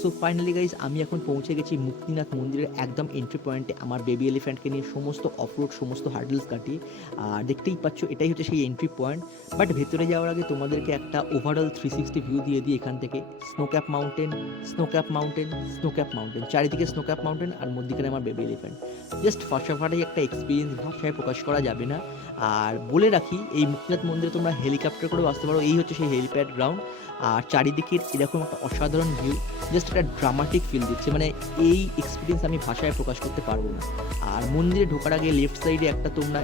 So finally guys আমি এখন পৌঁছে গেছি মুক্তিনাথ মন্দিরের একদম এন্ট্রি পয়েন্টে আমার বেবি এলিফ্যান্টকে নিয়ে সমস্ত অফরোড সমস্ত হার্ডলস কাটিয়ে। আর দেখতেই পাচ্ছ এটাই হচ্ছে সেই এন্ট্রি পয়েন্ট। বাট ভেতরে যাওয়ার আগে তোমাদেরকে একটা ওভারঅল 360 ভিউ দিয়ে দিই এখান থেকে। স্নোক্যাপ মাউন্টেন, স্নোক্যাপ মাউন্টেন, স্নোক্যাপ মাউন্টেন, চারিদিকে স্নোক্যাপ মাউন্টেন আর মধ্যিখানে আমার বেবি এলিফ্যান্ট। জাস্ট ফাটাফাটি একটা এক্সপিরিয়েন্স, ভাষায় প্রকাশ করা যাবে না। আর বলে রাখি এই মুক্তিনাথ মন্দিরে তোমরা হেলিকপ্টার করেও আসতে পারো, এই হচ্ছে সেই হেলিপ্যাড গ্রাউন্ড। আর চারিদিকের এরকম একটা অসাধারণ ভিউ, জাস্ট একটা ড্রামাটিক ফিল দিচ্ছে, মানে এই এক্সপিরিয়েন্স আমি ভাষায় প্রকাশ করতে পারবো না। আর মন্দিরে ঢোকার আগে লেফট সাইডে একটা তোমরা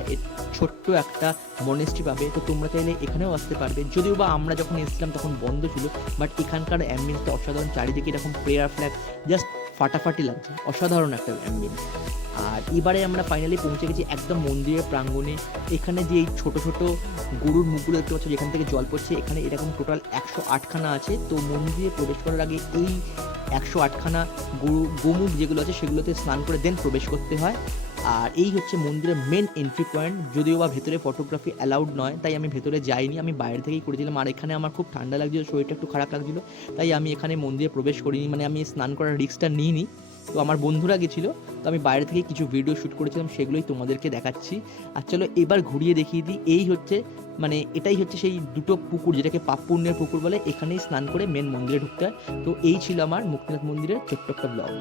ছোট্ট একটা মনেস্ট্রি পাবে, তো তোমরা চাইলে এখানেও আসতে পারবে। যদিও বা আমরা যখন এসেছিলাম তখন বন্ধ ছিল, বাট এখানকার অ্যাম্বিয়েন্সটা অসাধারণ। চারিদিকে এরকম প্রেয়ার ফ্ল্যাগ, জাস্ট ফাটাফাটি লাগছে, অসাধারণ একটা অ্যাম্বিয়েন্স। আর এবারে আমরা ফাইনালি পৌঁছে গেছি একদম মন্দিরের প্রাঙ্গণে। এখানে যে এই ছোটো ছোটো গরুর মুখগুলো দেখতে পাচ্ছ যেখান থেকে জল পড়ছে, এখানে এরকম টোটাল 108খানা আছে। তো মন্দিরে প্রবেশ করার আগে এই 108খানা গোমুখ যেগুলো আছে সেগুলোতে স্নান করে দেন প্রবেশ করতে হয়। আর এই হচ্ছে মন্দিরের মেন এন্ট্রি পয়েন্ট। যদিও বা ভেতরে ফটোগ্রাফি অ্যালাউড নয়, তাই আমি ভেতরে যাইনি, আমি বাইরে থেকেই করেছিলাম। আর এখানে আমার খুব ঠান্ডা লাগছিল, শরীরটা একটু খারাপ লাগছিল, তাই আমি এখানে মন্দিরে প্রবেশ করিনি, মানে আমি স্নান করার রিস্কটা নিইনি। তো আমার বন্ধুরা গেছিলো, তো আমি বাইরে থেকে কিছু ভিডিও শ্যুট করেছিলাম, সেগুলোই তোমাদেরকে দেখাচ্ছি। আর চলো এবার ঘুরিয়ে দেখিয়ে দিই। এই হচ্ছে মানে এটাই হচ্ছে সেই দুটো পুকুর, যেটাকে পাপ পুণ্যের পুকুর বলে, এখানেই স্নান করে মেন মন্দিরে ঢুকতে হয়। তো এই ছিল আমার মুক্তিনাথ মন্দিরের ছোট্ট একটা ব্লগ।